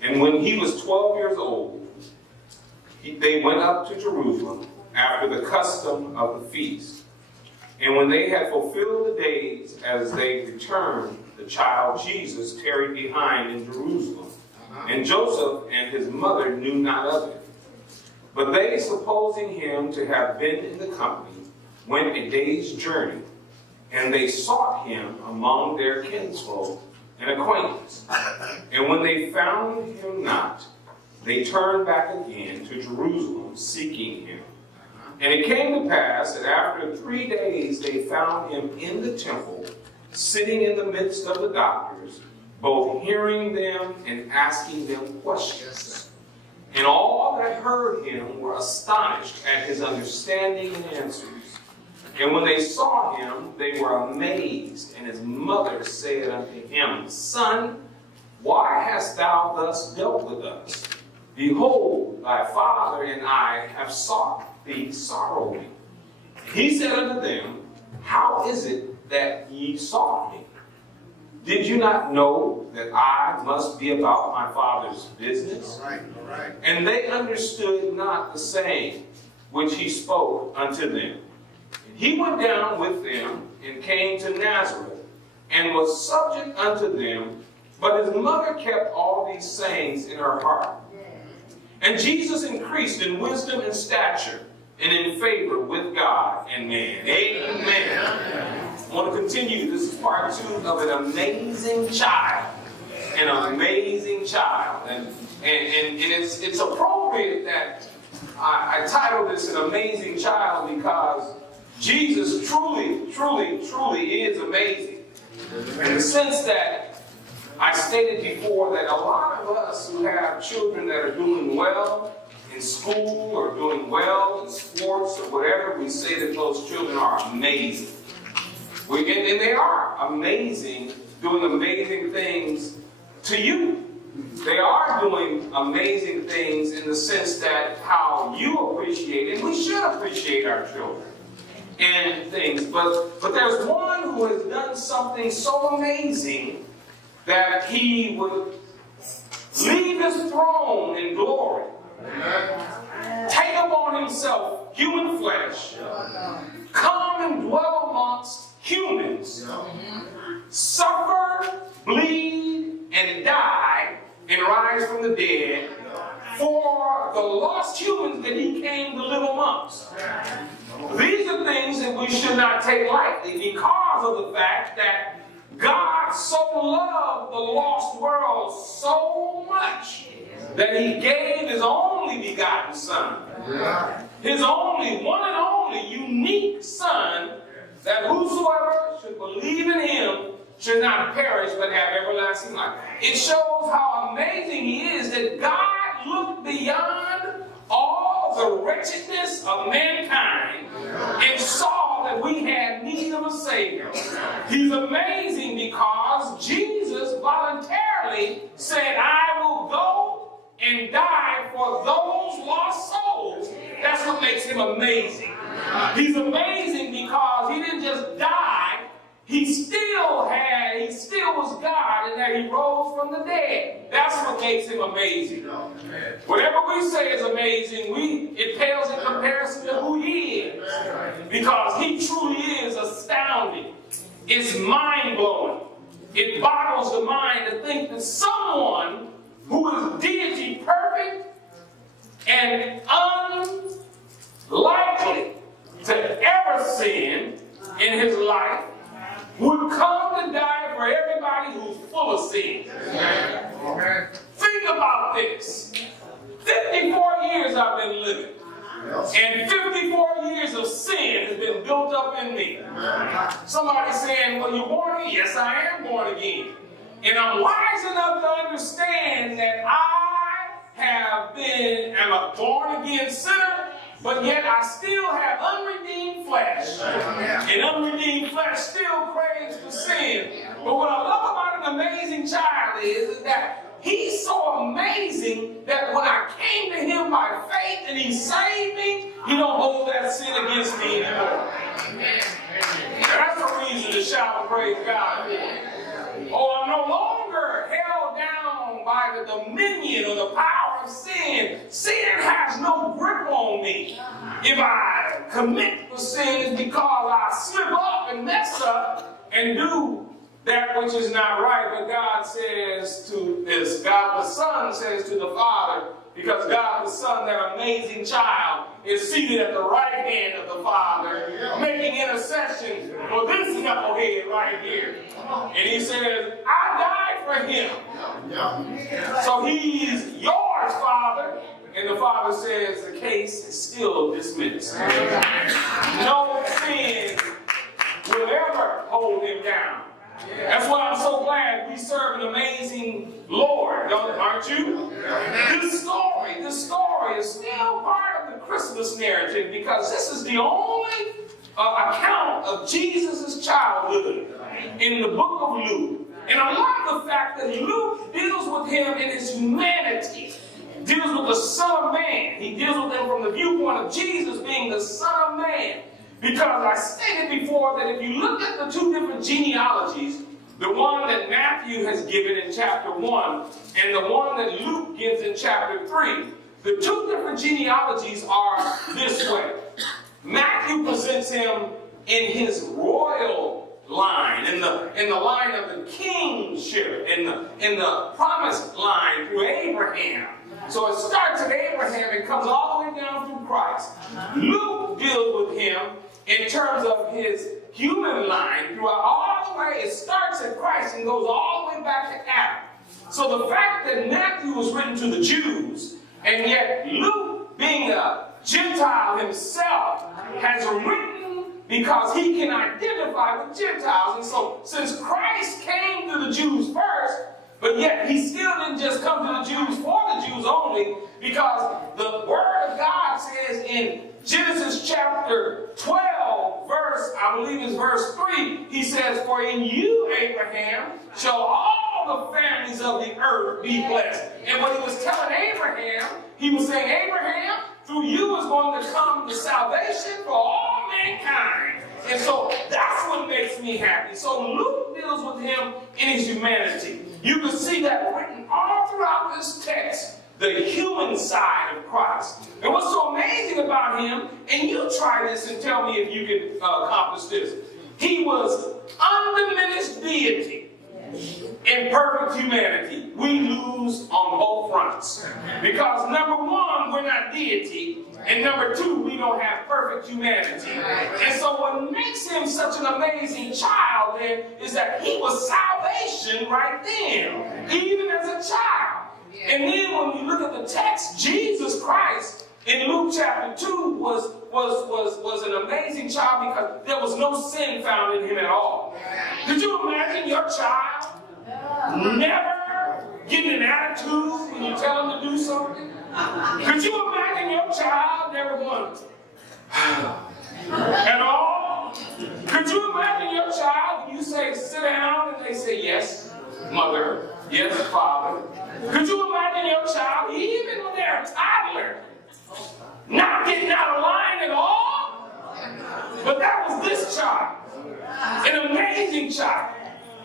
And when he was 12 years old, they went up to Jerusalem after the custom of the feast. And when they had fulfilled the days as they returned, the child Jesus tarried behind in Jerusalem. And Joseph and his mother knew not of it. But they, supposing him to have been in the company, went a day's journey, and they sought him among their kinsfolk and acquaintance. And when they found him not, they turned back again to Jerusalem, seeking him. And it came to pass that after 3 days they found him in the temple, sitting in the midst of the doctors, both hearing them and asking them questions. And all that heard him were astonished at his understanding and answers. And when they saw him, they were amazed. And his mother said unto him, Son, why hast thou thus dealt with us? Behold, thy father and I have sought thee sorrowing. He said unto them, How is it that ye sought me? Did you not know that I must be about my father's business? All right. And they understood not the saying which he spoke unto them. He went down with them and came to Nazareth, and was subject unto them, but his mother kept all these sayings in her heart. And Jesus increased in wisdom and stature, and in favor with God and man. Amen. I want to continue. This is part 2 of an amazing child. An amazing child. And it's appropriate that I title this An Amazing Child, because Jesus truly is amazing. In the sense that I stated before that a lot of us who have children that are doing well in school or doing well in sports or whatever, we say that those children are amazing. And they are amazing, doing amazing things to you. They are doing amazing things in the sense that how you appreciate, and we should appreciate our children and things. But there's one who has done something so amazing that he would leave his throne in glory, take upon himself human flesh, come and dwell amongst humans, suffer, bleed, and die, and rise from the dead for the lost humans that he came to live amongst. These are things that we should not take lightly, because of the fact that God so loved the lost world so much that he gave his only begotten Son. His only, one and only, unique Son, that whosoever should believe in him should not perish but have everlasting life. It shows how amazing he is that God looked beyond all the wretchedness of mankind and saw that we had need of a Savior. He's amazing because Jesus voluntarily said, I will go and die for those lost souls. That's what makes him amazing. He's amazing because he didn't just die, he still was God, and that he rose from the dead. That's what makes him amazing. Whatever we say is amazing, it pales in comparison to who he is. Because he truly is astounding. is mind-blowing. It boggles the mind to think that someone who is deity perfect and unlikely to ever sin in his life would come to die for everybody who's full of sin. Think about this. 54 years I've been living. And 54 years of sin has been built up in me. Somebody saying, well, you're born again? Yes, I am born again. And I'm wise enough to understand that I am a born again sinner, but yet I still have unredeemed flesh. And unredeemed flesh still craves for sin. But what I love about an amazing child is that he's so amazing that when I came to him by faith and he saved me, he don't hold that sin against me anymore. That's a reason to shout and praise God. Oh, I'm no longer held down by the dominion or the power of sin. Sin has no grip on me. If I commit the sin, it's because I slip up and mess up and do that which is not right. But God says to this, God the Son says to the Father, because God the Son, that amazing child, is seated at the right hand of the Father, making intercession for this knucklehead right here. And he says, I died for him. So he's yours, Father. And the Father says, the case is still dismissed. No sin will ever hold him down. That's why I'm so glad we serve an amazing Lord, aren't you? This story is still part of the Christmas narrative because this is the only account of Jesus' childhood in the book of Luke. And I love the fact that Luke deals with him in his humanity, deals with the Son of Man. He deals with him from the viewpoint of Jesus being the Son of Man. Because I stated before that if you look at the two different genealogies, the one that Matthew has given in chapter 1 and the one that Luke gives in chapter 3, the two different genealogies are this way. Matthew presents him in his royal line, in the line of the kingship, in the promised line through Abraham. So it starts at Abraham and comes all the way down through Christ. Luke deals with him in terms of his human line throughout all the way. It starts at Christ and goes all the way back to Adam. So the fact that Matthew was written to the Jews, and yet Luke, being a Gentile himself, has written because he can identify with Gentiles. And so since Christ came to the Jews first, but yet he still didn't just come to the Jews for the Jews only, because the Word of God says in Genesis chapter 12, I believe it's verse 3, he says, for in you, Abraham, shall all the families of the earth be blessed. And when he was telling Abraham, he was saying, Abraham, through you is going to come the salvation for all mankind. And so that's what makes me happy. So Luke deals with him in his humanity. You can see that written all throughout this text, the human side of Christ. And what's so amazing about him, and you try this and tell me if you can accomplish this, he was undiminished deity in perfect humanity. We lose on both fronts. Because number one, we're not deity, and number two, we don't have perfect humanity. And so what makes him such an amazing child then is that he was salvation right then, even as a child. And then when we look at the text, Jesus Christ in Luke chapter 2 was an amazing child because there was no sin found in him at all. Could you imagine your child never getting an attitude when you tell him to do something? Could you imagine your child never going at all? Could you imagine your child when you say sit down and they say yes, mother, yes, father? Could you imagine your child, even when they're a toddler, not getting out of line at all? But that was this child, an amazing child.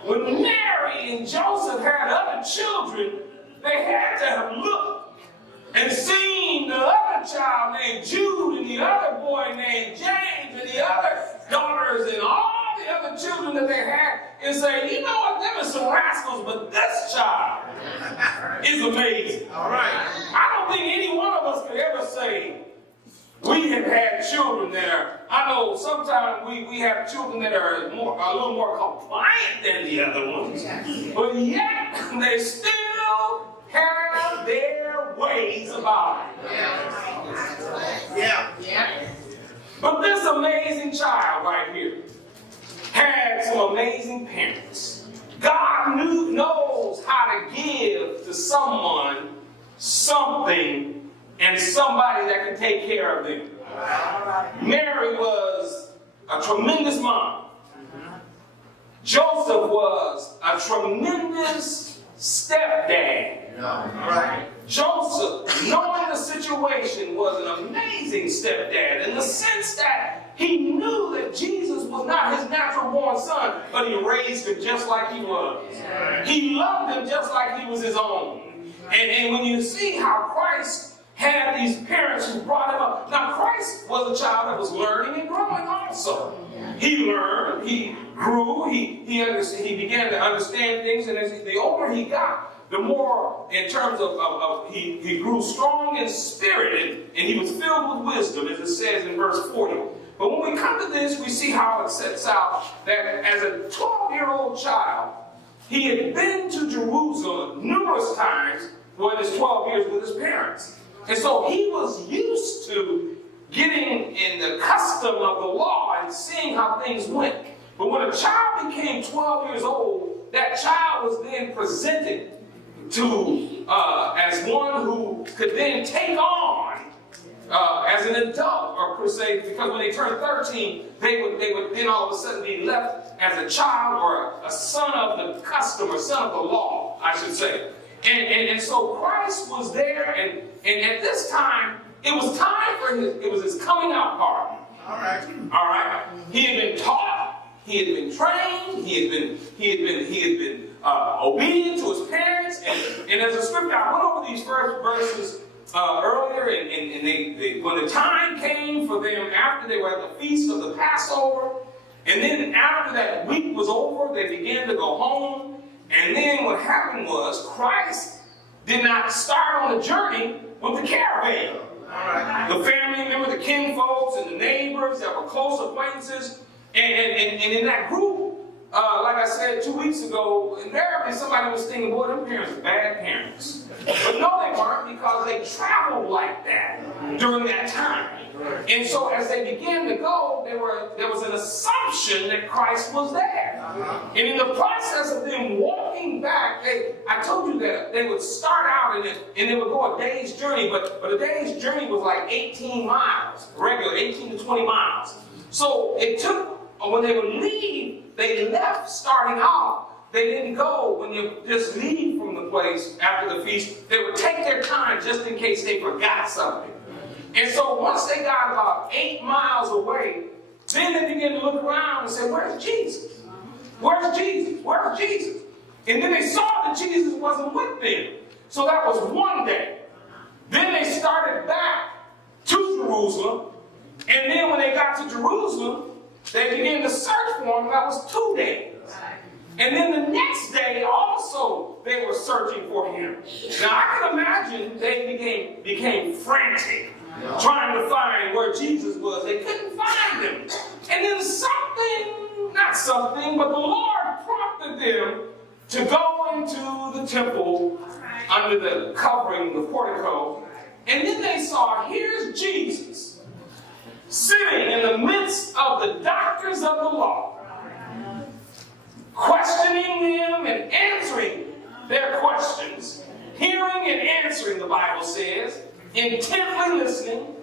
When Mary and Joseph had other children, they had to have looked and seen the other child named Jude and the other boy named James and the other daughters and all the other the children that they had and say, you know what, them are some rascals, but this child is amazing. All right. I don't think any one of us could ever say we have had children that are, I know sometimes we have children that are a little more compliant than the other ones, but yet they still have their ways about it. Yeah. But this amazing child right here had some amazing parents. God knows how to give to someone something and somebody that can take care of them. Mary was a tremendous mom. Joseph was a tremendous stepdad. Joseph, knowing the situation, was an amazing stepdad in the sense that he knew that Jesus was not his natural born son, but he raised him just like he was. He loved him just like he was his own. And when you see how Christ had these parents who brought him up. Now, Christ was a child that was learning and growing also. He learned, he grew, he began to understand things, and as the older he got, the more in terms of he grew strong in spirit, and he was filled with wisdom, as it says in verse 40. But when we come to this, we see how it sets out that as a 12-year-old child, he had been to Jerusalem numerous times when his 12 years with his parents. And so he was used to getting in the custom of the law and seeing how things went. But when a child became 12 years old, that child was then presented to as one who could then take on as an adult, or per se, because when they turned 13, they would then all of a sudden be left as a child or a son of the custom or son of the law, I should say. And so Christ was there, and at this time, it was time for his coming out party. All right. He had been taught, he had been trained, he had been obedient to his parents, and as a scripture, I went over these first verses earlier, and they when the time came for them after they were at the feast of the Passover, and then after that week was over, they began to go home. And then what happened was Christ did not start on the journey with the caravan. The family member, the kinfolks, and the neighbors that were close acquaintances, and in that group, like I said 2 weeks ago, invariably somebody was thinking, boy, them parents are bad parents. But no, they weren't, because they traveled like that during that time. And so as they began to go, there was an assumption that Christ was there. And in the process of them walking back, I told you that they would start out and they would go a day's journey, but a day's journey was like 18 miles, regular 18 to 20 miles. So it took, when they would leave, they left starting off. They didn't go when you just leave from the place after the feast. They would take their time just in case they forgot something. And so once they got about 8 miles away, then they began to look around and say, where's Jesus? Where's Jesus? Where's Jesus? And then they saw that Jesus wasn't with them. So that was one day. Then they started back to Jerusalem. And then when they got to Jerusalem, they began to search for him. That was 2 days. And then the next day also they were searching for him. Now I can imagine they became frantic, trying to find where Jesus was. They couldn't find him. And then but the Lord prompted them to go into the temple under the covering, the portico. And then they saw, here's Jesus sitting in the midst of the doctors of the law, questioning them and answering their questions, hearing and answering, the Bible says, intently listening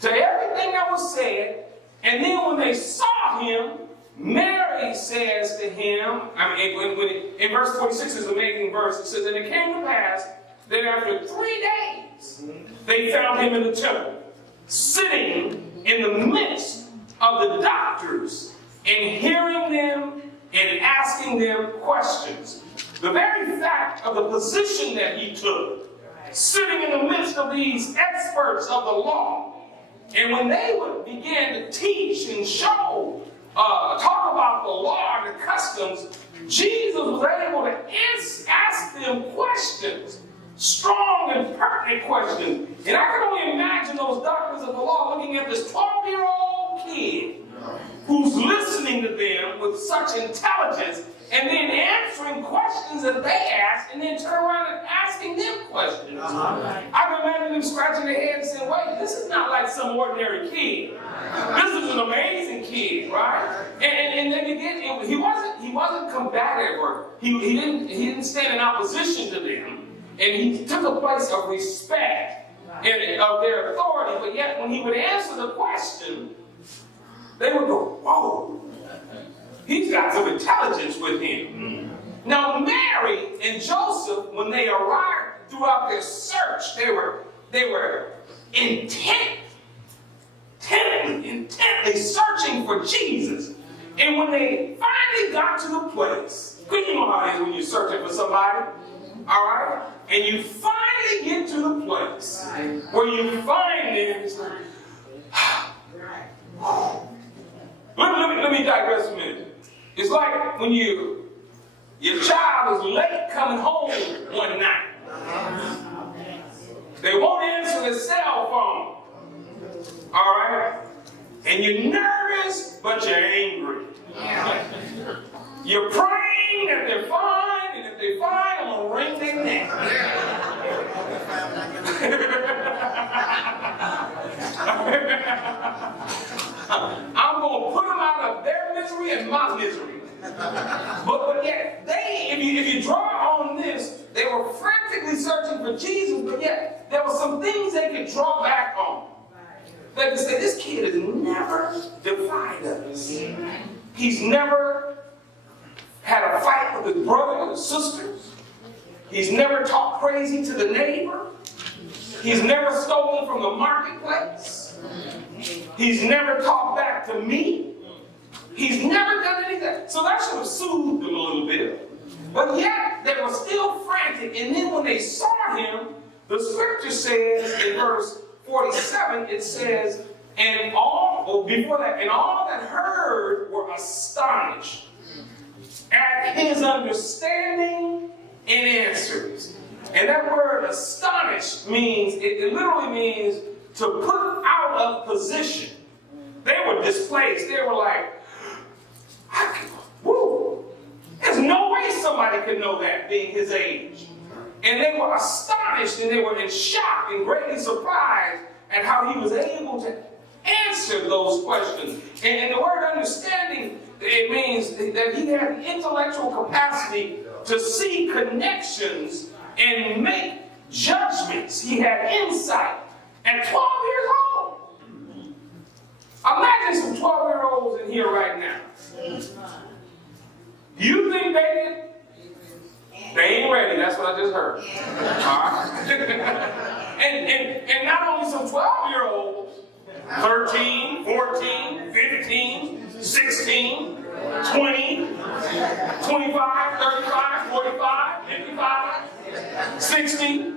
to everything that was said. And then when they saw him, Mary says to him, in verse 46 is an amazing verse, it says, and it came to pass that after 3 days, they found him in the temple, sitting in the midst of the doctors and hearing them and asking them questions. The very fact of the position that he took, sitting in the midst of these experts of the law, and when they would begin to teach and show talk about the law and the customs, Jesus was able to ask them questions, strong and pertinent questions. And I can only imagine those doctors of the law looking at this 12-year-old kid who's listening to them with such intelligence and then answering questions that they ask and then turn around and asking them questions. I can imagine them scratching their head and saying, wait, this is not like some ordinary kid. This is an amazing kid, right? And then again, he wasn't combative, or he didn't stand in opposition to them, and he took a place of respect and of their authority. But yet, when he would answer the question, they would go, whoa, he's got some intelligence with him. Now, Mary and Joseph, when they arrived throughout their search, they were intently searching for Jesus. And when they finally got to the place, you know how it is when you're searching for somebody, all right? And you finally get to the place where you find them, it's like, let me digress a minute. It's like when your child is late coming home one night. They won't answer the cell phone. All right? And you're nervous, but you're angry. You're praying that they're fine, and if they're fine, I'm going to wring their neck. I'm going to put them out of their misery and my misery. But yet, if you draw on this, they were frantically searching for Jesus, but yet there were some things they could draw back on. They could say, this kid has never defied us. He's never had a fight with his brother or his sisters. He's never talked crazy to the neighbor. He's never stolen from the marketplace. He's never talked back to me. He's never done anything. So that should have soothed them a little bit. But yet, they were still frantic. And then when they saw him, the scripture says in verse 47, it says, and all that heard were astonished at his understanding and answers. And that word astonished means, it literally means to put out of position. They were displaced. They were like, woo, there's no way somebody could know that being his age. And they were astonished and they were in shock and greatly surprised at how he was able to answer those questions. And the word understanding, it means that he had the intellectual capacity to see connections and make judgments. He had insight at 12 years old. Imagine some 12-year-olds in here right now. You think they did? They ain't ready, that's what I just heard. All right? and not only some 12-year-olds, 13, 14, 15, 16, 20, 25, 35, 45, 55, 60,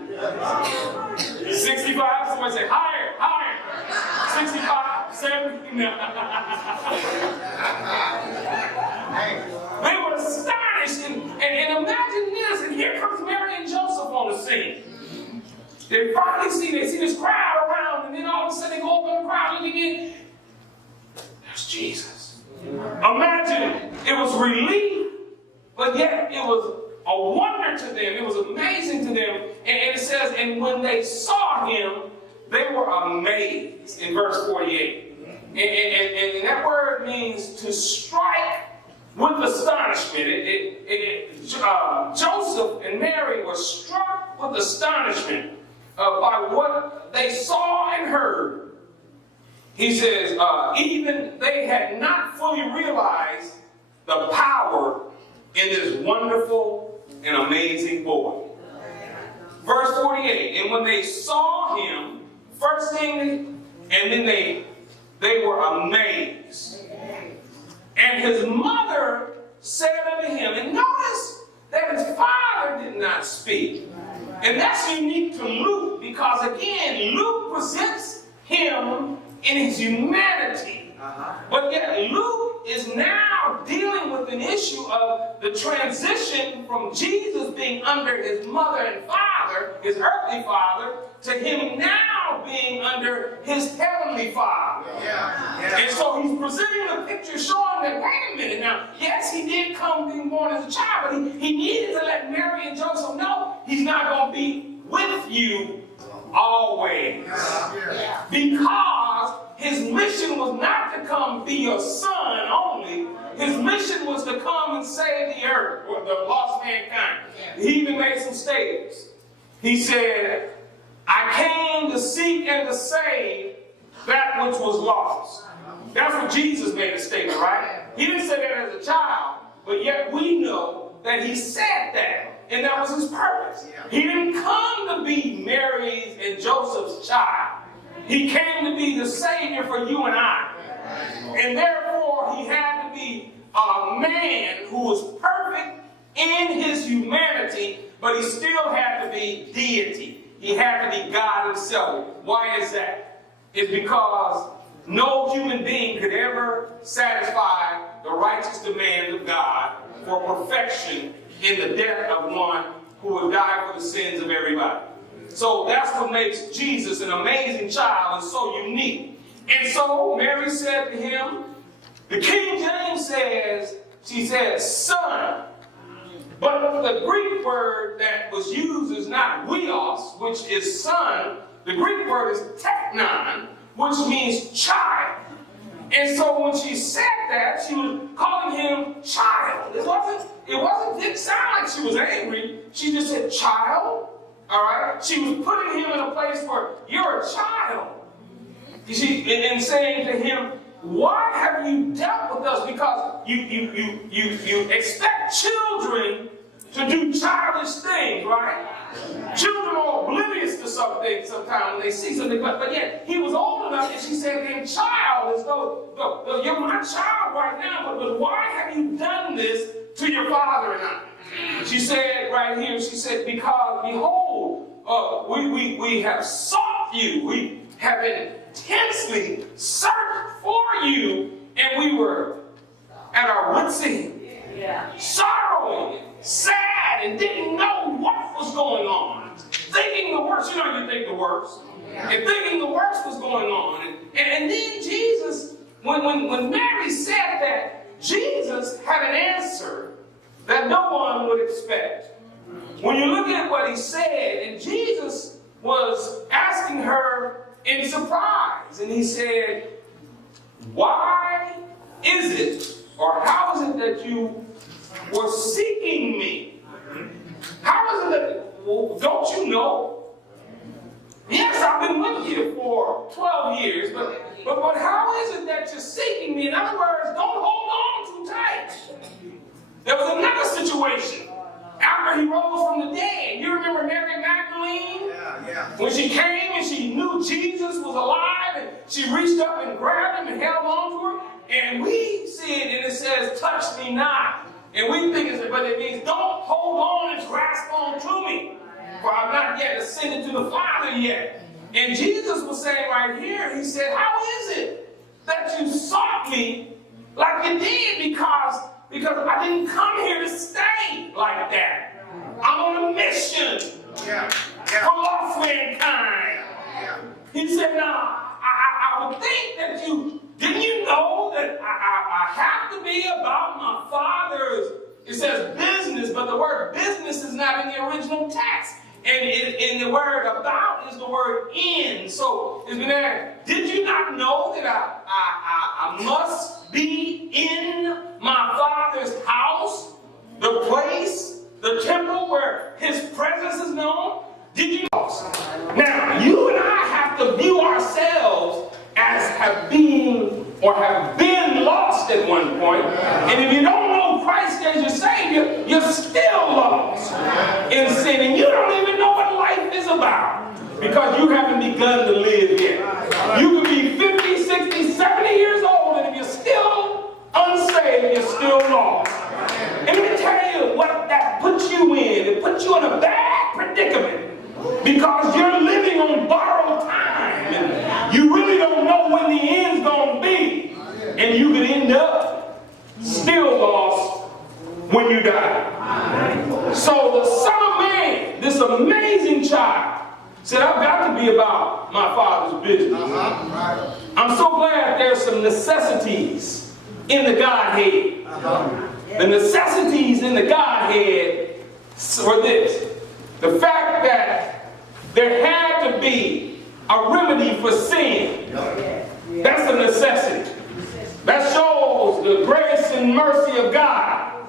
65, somebody say higher, higher, 65, 70. They were astonished, and imagine this, and here comes Mary and Joseph on the scene. They finally see this crowd around, and then all of a sudden they go up in the crowd looking in. There's Jesus. Imagine, it was relief, but yet it was a wonder to them. It was amazing to them. And it says, and when they saw him, they were amazed in verse 48. And that word means to strike with astonishment. Joseph and Mary were struck with astonishment by what they saw and heard. He says, even they had not fully realized the power in this wonderful and amazing boy. Verse 48, and when they saw him, first thing, and then they were amazed. And his mother said unto him, and notice that his father did not speak. And that's unique to Luke, because again, Luke presents him in his humanity. But yet Luke Luke is now dealing with an issue of the transition from Jesus being under his mother and father, his earthly father, to him now being under his heavenly father. And so he's presenting a picture showing that, wait a minute now, yes, he did come being born as a child, but he needed to let Mary and Joseph know he's not going to be with you always. Because his mission was not to come be your son only. His mission was to come and save the earth, or the lost mankind. He even made some statements. He said, I came to seek and to save that which was lost. That's what Jesus made a statement, right? He didn't say that as a child, but yet we know that he said that. And that was his purpose. He didn't come to be Mary's and Joseph's child. He came to be the Savior for you and I. And therefore, he had to be a man who was perfect in his humanity, but he still had to be deity. He had to be God himself. Why is that? It's because no human being could ever satisfy the righteous demands of God for perfection in the death of one who would die for the sins of everybody. So that's what makes Jesus an amazing child and so unique. And so Mary said to him, the King James says, she said, son. But the Greek word that was used is not weos, which is son. The Greek word is teknon, which means child. And so when she said that, she was calling him child. It didn't sound like she was angry. She just said child. All right? She was putting him in a place where you're a child. And saying to him, why have you dealt with us? Because you expect children to do childish things, right? Children are oblivious to some things sometimes when they see something, but yet he was old enough, and she said to him, child, as though you're my child right now, but why have you done this to your father and I? She said right here, she said, because behold, we have sought you, we have intensely searched for you, and we were at our wits' end, sorrowing, sad, and didn't know what was going on. Thinking the worst, you think the worst. And thinking the worst was going on. And then Jesus, when Mary said that, Jesus had an answer that no one would expect. When you look at what he said, and Jesus was asking her in surprise, and he said, why is it, or how is it that you were seeking me? How is it that, well, don't you know? Yes, I've been with you for 12 years, but how is it that you're seeking me? In other words, don't hold on too tight. There was another situation after he rose from the dead. You remember Mary Magdalene? When she came and she knew Jesus was alive, and she reached up and grabbed him and held on to him. And we see it, and it says, touch me not. And we think but it means don't hold on and grasp on to me, for I'm not yet ascended to the Father yet. And Jesus was saying right here, he said, how is it that you sought me like you did? Because I didn't come here to stay like that. I'm on a mission for lost mankind. He said, now, I would think that didn't you know that I have to be about my Father's, it says business, but the word business is not in the original text. And in the word about is the word in. So it's been there. Did you not know that I must be in my Father's house, the place, the temple where his presence is known? Did you know? Now, you and I have to view ourselves as have been lost at one point. And if you don't know Christ as your Savior, you're still lost in sin. And you don't even know what life is about because you haven't begun to live yet. You could be 50, 60, 70 years old, and if you're still unsaved, you're still lost. And let me tell you what that puts you in. It puts you in a bad predicament because you're living on borrowed time. And you really don't know when the end's going to be. And you could end up when you die. So the Son of Man, this amazing child, said, I've got to be about my Father's business. I'm so glad there's some necessities in the Godhead. The necessities in the Godhead were this. The fact that there had to be a remedy for sin. That's a necessity. That shows the grace and mercy of God.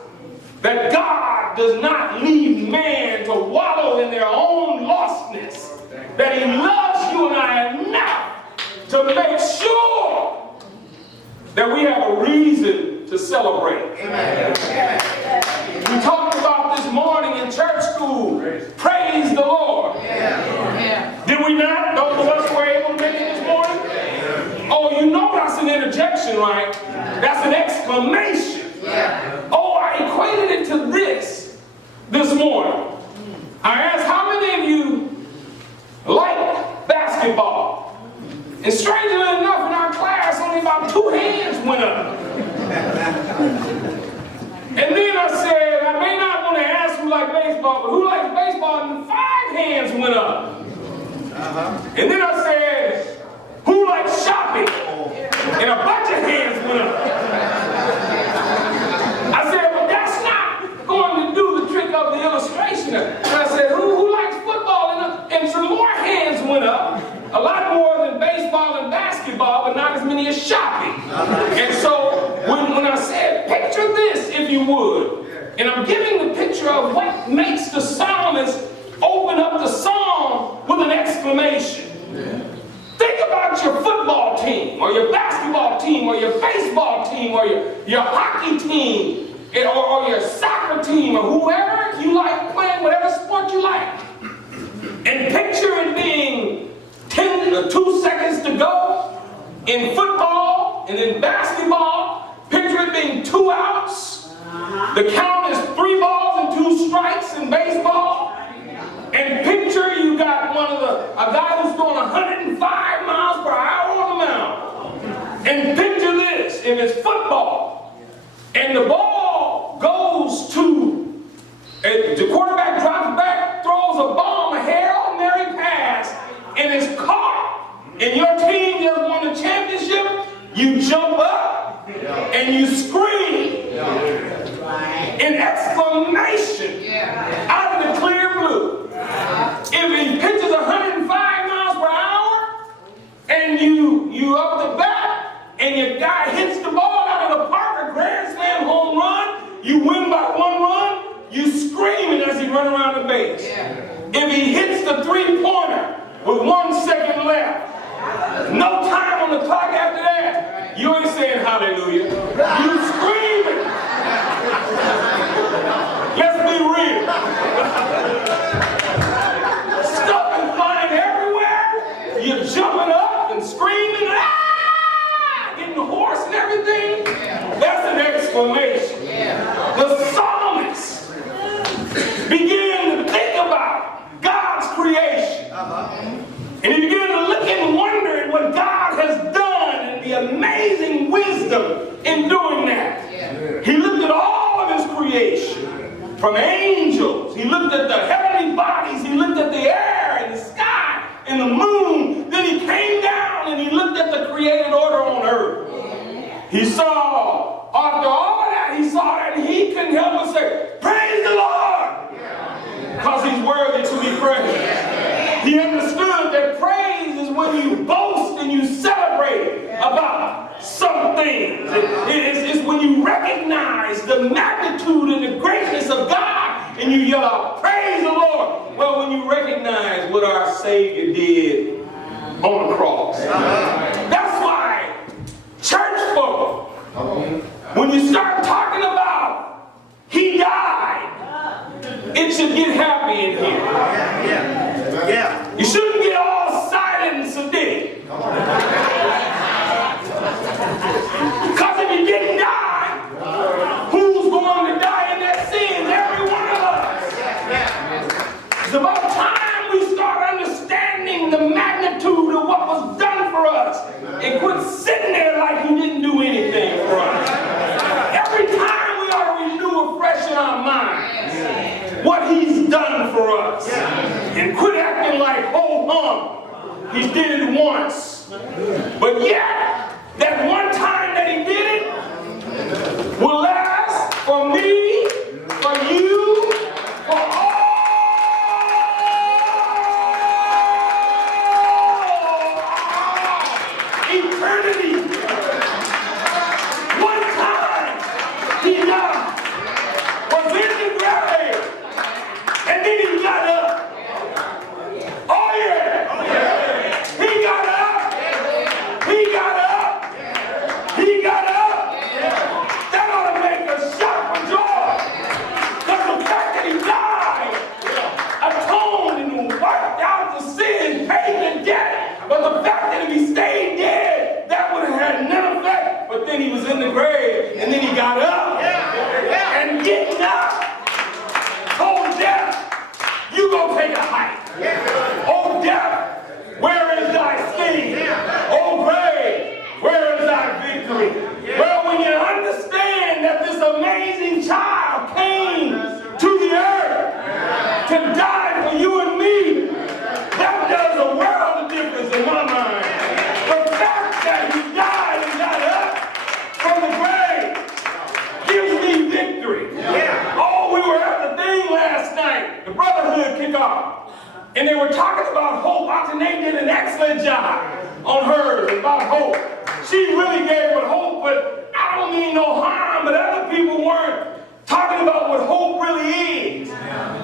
That God does not leave man to wallow in their own lostness. That he loves you and I enough to make sure that we have a reason to celebrate. We talked about this morning in church school. Praise the Lord. Did we not? Those of us who were able to make it this morning? Oh, you know that's an interjection, right? That's an exclamation. Oh, I equated it to this morning. I asked how many of you like basketball? And strangely enough, in our class, only about 2 hands went up. And then I said, I may not want to ask who likes baseball, but who likes baseball? And 5 hands went up. And then I said, who likes shopping? And a bunch of hands went up. I said, well, that's not going to do the trick of the illustration. And I said, who likes football? And some more hands went up. A lot more than baseball and basketball, but not as many as shopping. And so when I said, picture this, if you would, and I'm giving the picture of what makes the psalmist open up the psalm with an exclamation. Think about your football team, or your basketball team, or your baseball team, or your hockey team, or your soccer team, or whoever you like playing, whatever sport you like. And picture it being 2 seconds to go in football, and in basketball, picture it being 2 outs. The count is 3 balls and 2 strikes in baseball. And picture you got a guy who's going 105 miles per hour on the mound. And picture this, if it's football, and the ball goes to, the quarterback drops back, throws a bomb, a Hail Mary pass, and it's caught, and your team just won the championship, you jump up, and you scream, in exclamation, out of the clear blue. If he pitches 105 miles per hour, and you up the bat, and your guy hits the ball out of the park, a grand slam home run, you win by 1 run, you screaming as he runs around the base. If he hits the 3-pointer with 1 second left, no time on the clock after that, you ain't saying hallelujah. You screaming. Let's be real. Stuff is flying everywhere. You're jumping up and screaming, getting the horse and everything. That's an exclamation. The psalmist began to think about God's creation. And he began to look and wonder at what God has done and the amazing wisdom in doing that. He looked at all of his creation, from angels. He looked at the heavenly bodies. He looked at the air and the sky and the moon. Then he came down and he looked at the created order on earth. He saw, after all of that, he saw that and he couldn't help but say, praise the Lord, because he's worthy to be praised. He understood that praise is when you boast and you celebrate about some things. It's when you recognize the magnitude and the greatness of God and you yell out, praise the Lord. Well, when you recognize what our Savior did on the cross. That's why church folk, when you start talking about He died, it should get happy in here. You shouldn't get all silent and sedate. Because if you didn't die, who's going to die in their sins? Every one of us. It's about time we start understanding the magnitude of what was done for us and quit sitting there like He didn't do anything for us. Every time we ought to renew afresh in what he's done for us. And quit acting like ho-hum. He did it once. But yet, that one time that he did it will last for me, for you, for all eternity. One time he died, was in the grave, and then he got up. Oh yeah! He got up! He got up! He got up! That ought to make us shout for joy. Because the fact that he died atoned and wiped out the sin, paid the debt. But the fact that if he stayed dead, that would have had none effect. But then he was in the grave, and then he got up. And getting up told death, you go take a hike. Oh death, where is thy sting? Oh grave, where is thy victory? Well, when you understand that this amazing child came to the earth to die for you and me, that does a world of difference in my mind. The fact that he died and got up from the grave gives me victory. Oh, we were at the thing last night, the brotherhood kickoff. And they were talking about hope. Auntie Nate did an excellent job on hers about hope. She really gave it hope, but I don't mean no harm, but other people weren't talking about what hope really is.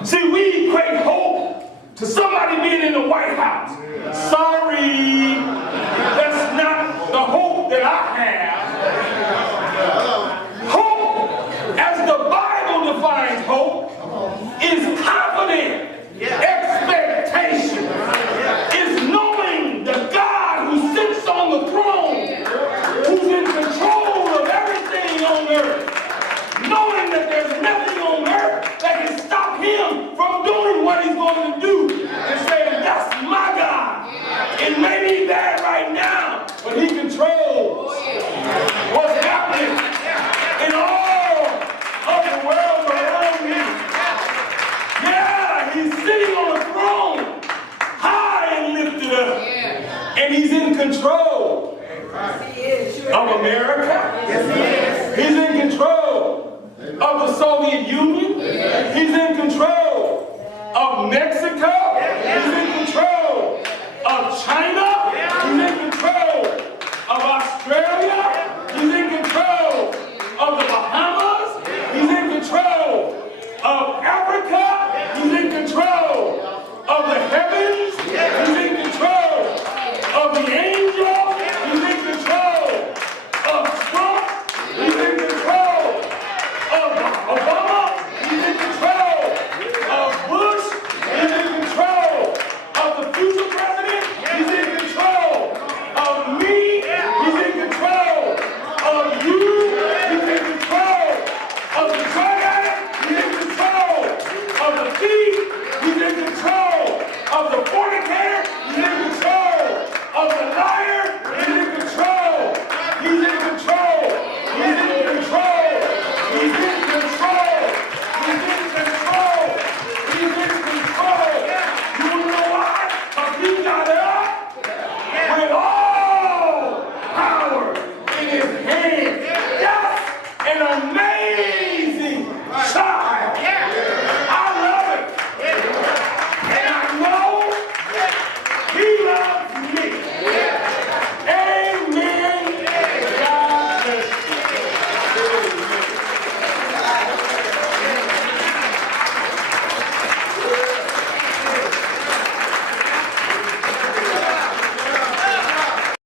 See, we equate hope to somebody being in the White House. Sorry, that's not the hope that I have. Hope, as the Bible defines hope, is confident. Expectation is knowing the God who sits on the throne, who's in control of everything on earth, knowing that there's nothing on earth that can stop him from doing what he's going to do, and saying, that's my God. It may be bad right now, but he controls what's happening in all of the world around me. Yeah, he's sitting on a throne, high and lifted up. And he's in control of America. He's in control of the Soviet Union. He's in control of Mexico. He's in control of China.